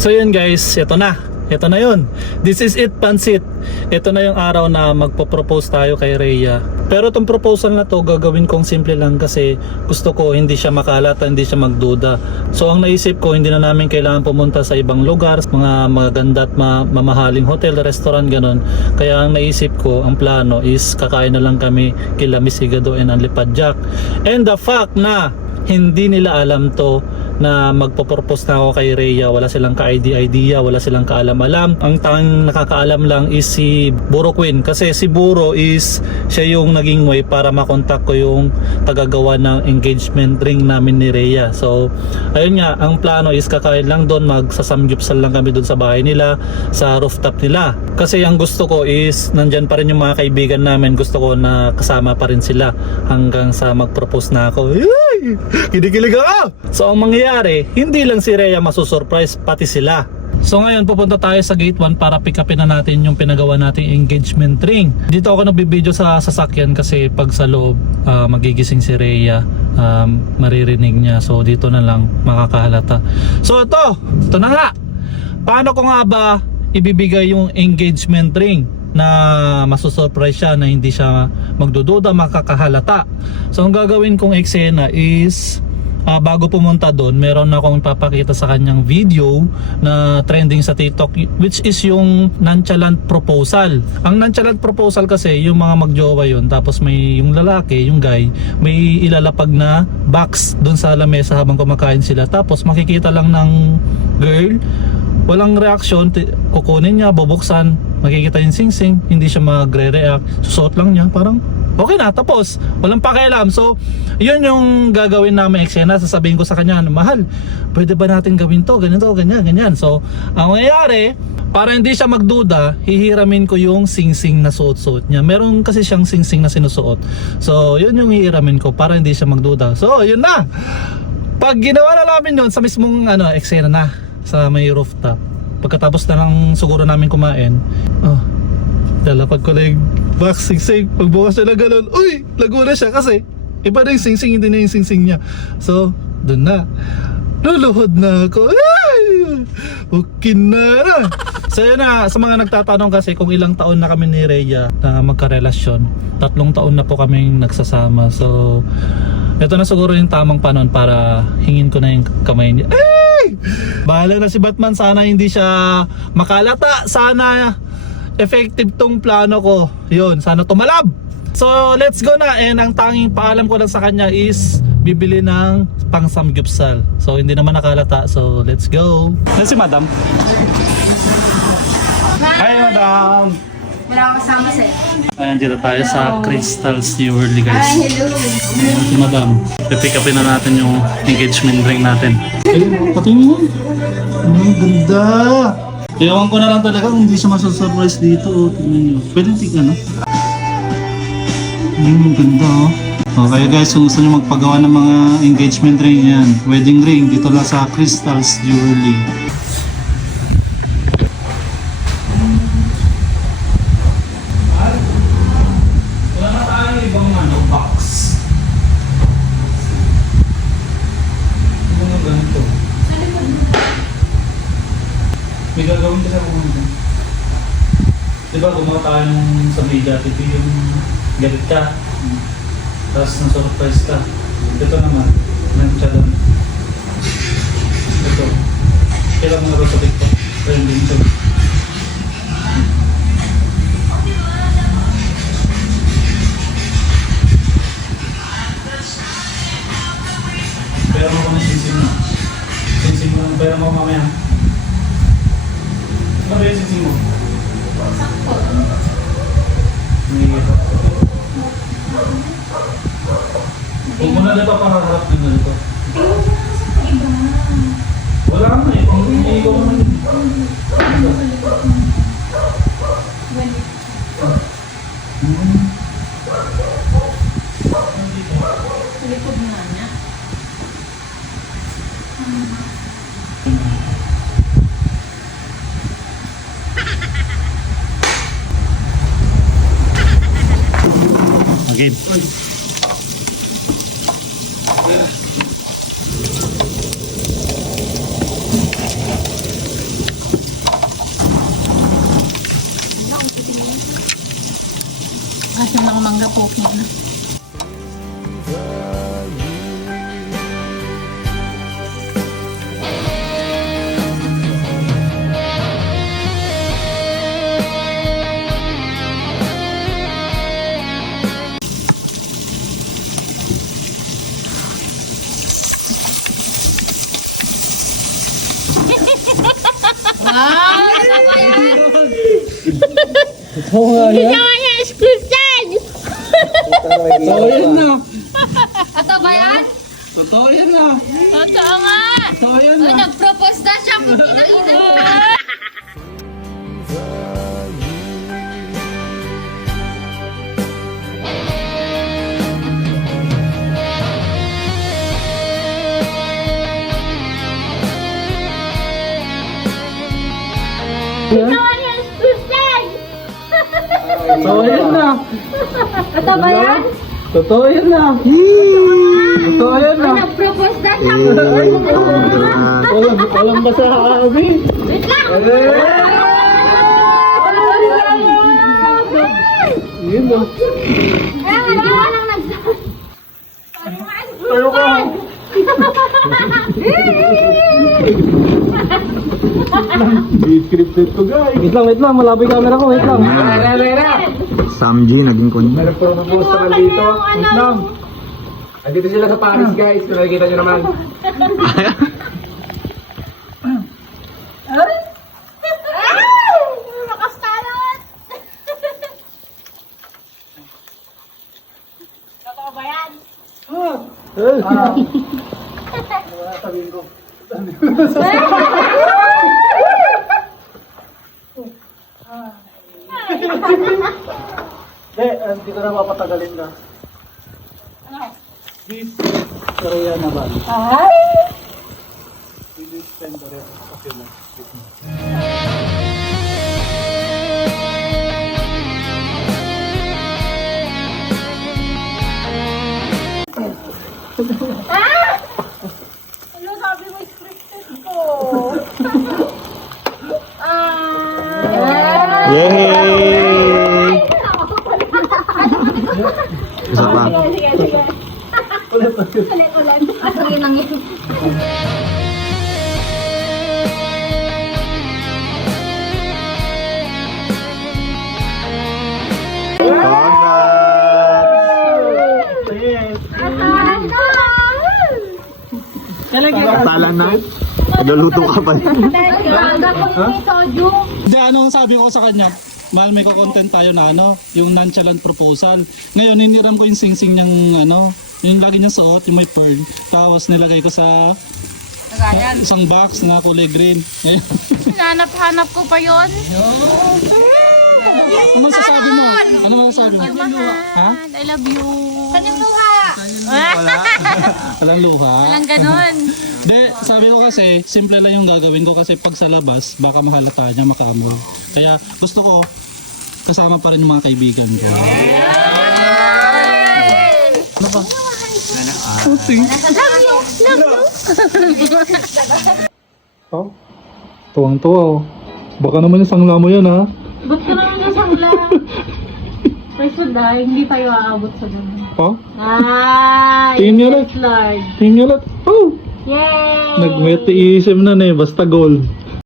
So yun guys, ito na yun. This is it, Pansit. Ito na yung araw na magpo-propose tayo kay Rhea. Pero itong proposal na to gagawin kong simple lang kasi gusto ko hindi siya makalata, hindi siya magduda. So ang naisip ko, hindi na namin kailangan pumunta sa ibang lugar, mga maganda at mamahaling hotel, restaurant, ganon. Kaya ang naisip ko, ang plano is kakain na lang kami kila Miss Higado and Unlipad Jack. And the fact na hindi nila alam to na magpo-propose na ako kay Rhea, wala silang ka-idea, wala silang kaalam-alam. Ang tanging nakakaalam lang is si Buro Queen, kasi si Buro is siya yung naging way para makontak ko yung tagagawa ng engagement ring namin ni Rhea. So ayun nga, ang plano is kakain lang doon, magsasamgyupsal lang kami doon sa bahay nila, sa rooftop nila. Kasi ang gusto ko is nandyan pa rin yung mga kaibigan namin, gusto ko na kasama pa rin sila hanggang sa mag-propose na ako. Yay! Kinikilig ako! So ang mangyayari, hindi lang si Rhea masusurprise, pati sila. So ngayon pupunta tayo sa gate 1 para pick upin na natin yung pinagawa nating engagement ring. Dito ako nagbibideo sa sasakyan kasi pag sa loob magigising si Rhea, maririnig niya. So dito na lang makakahalata. So ito na nga. Paano ko nga ba ibibigay yung engagement ring na masusurprise siya, na hindi siya magdududa, makakahalata? So ang gagawin kong eksena is bago pumunta doon, meron na akong ipapakita sa kanyang video na trending sa TikTok, which is yung nonchalant proposal. Ang nonchalant proposal kasi yung mga magjowa yun, tapos may yung lalaki, yung guy, may ilalapag na box doon sa lamesa habang kumakain sila, tapos makikita lang ng girl, walang reaction, kukunin niya, bubuksan, makikita yung sing-sing, hindi siya magre-react, susuot lang niya, parang okay na, tapos walang pakialam. So yun yung gagawin namin eksena. Sasabihin ko sa kanya, mahal, pwede ba natin gawin to, ganito, ganyan, ganyan. So ang mangyayari, para hindi siya magduda, hihiramin ko yung sing-sing na suot-suot niya. Meron kasi siyang sing-sing na sinusuot, so yun yung hihiramin ko para hindi siya magduda. So yun na, pag ginawa na namin yun sa mismong eksena na sa may rooftop, pagkatapos na lang siguro namin kumain, lalapag ko lang box sing-sing. Pagbukas siya na gano'n, uy, lago na siya kasi iba na yung sing-sing, hindi na yung sing-sing niya. So dun na, luluhod na ako. Ay, okay na. So yun na, sa mga nagtatanong kasi kung ilang taon na kami ni Rhea na magkarelasyon, 3 taon na po kaming nagsasama. So ito na siguro yung tamang panon para hingin ko na yung kamay niya. Ay! Bahala na si Batman, sana hindi siya makalata, sana effective tong plano ko. Yun, sana tumalab. So let's go na, and ang tanging paalam ko lang sa kanya is bibili ng pang samgyupsal. So hindi naman nakalata, so let's go. Ano si Madam? Hi Madam! Wala akong kasama sir. Ayan, dito tayo sa Crystal's Jewelry guys. Ay, hello. Ayan si Madam. Pipick upin na natin yung engagement ring natin. Ay, pati mo. Ang ganda! Iyawan ko na lang talaga kung hindi siya masusurprise dito. Tingnan nyo. Pwede tignan, no? Ang ganda, oh. Okay guys, kung gusto nyo magpagawa ng mga engagement ring yan, wedding ring, dito lang sa Crystal's Jewelry. Wala na tayo ibang box. Mga ganito. May gagawin kasi ako ngayon. Diba gumawa tayo sa media TV yung galit ka, tapos na-surprise ka. Ito naman, nandiya doon. Ito. Kailan mga sa TikTok. Trending siya. Pera mo ko na sing-sing mo. Sing-sing mo, pera mo mamaya. Ano ba yung sing-sing mo? May huwag mo na dito para harap nyo na dito. Wala na eh. Hindi ko naman. Likod na niya. Again. Asim ng mangga po na. Oo nga Ginawa niya scripted! Totoo yan na. Ato ba yan? Totoo yan na. Totoo nga! Totoo yan Uy, nag-propose na siya kung kinakita niya. Ginawa niya scripted! Totoo yan na. Ato ba yan? Totoo yan na. Totoo yan na. Uy, nag-propose na siya kung kinakita niya. Walang masasabi. Wait lang! Yun na. Kaya nga, di ba nang nagsabi? Tayo ka. Scripted to guys. Wait lang. Malapit camera ko. Wait lang. Samji, naging kun. Nagpropose naman dito. Wait lang. Andito sila sa Paris guys, kung nakikita nyo naman. Makastarot! Totoo ba yan? Hindi ko na mapatagalin na. This Korea na ba? We will spend the rest of your life with me. Ano sabi mo scripted ko? Yay! Isa pa. Sige. Ulit. Sige nang yun. Talang na. Nagluluto ka pa. Hindi, ano ang sabi ko sa kanya? Mahal, may ka-content tayo na ano, yung nonchalant proposal. Ngayon, hiniram ko yung sing-sing niyang ano, yung lagi niyang suot, yung may pearl. Tapos nilagay ko sa isang box na kulay green. Ngayon, Hanap-hanap ko pa yun. ano masasabi mo? Ano masasabi mo? Ha? I love you. Kanyang luha. Walang luha. Walang ganun. De, sabi ko kasi, simple lang yung gagawin ko kasi pag sa labas, baka mahalata niya, makaamoy. Kaya gusto ko, kasama pa rin yung mga kaibigan ko. Ano ba? Puting. Oh? Tuwang-tuwa oh. Baka naman yung sangla mo yan ha? Ba't ka naman nasangla? Person dahil hindi tayo aabot sa ganun. Oh? Ay! Tingin niya ulit. Lord. Tingin ulit. Oh! Yay! Nag-metiism na basta gold.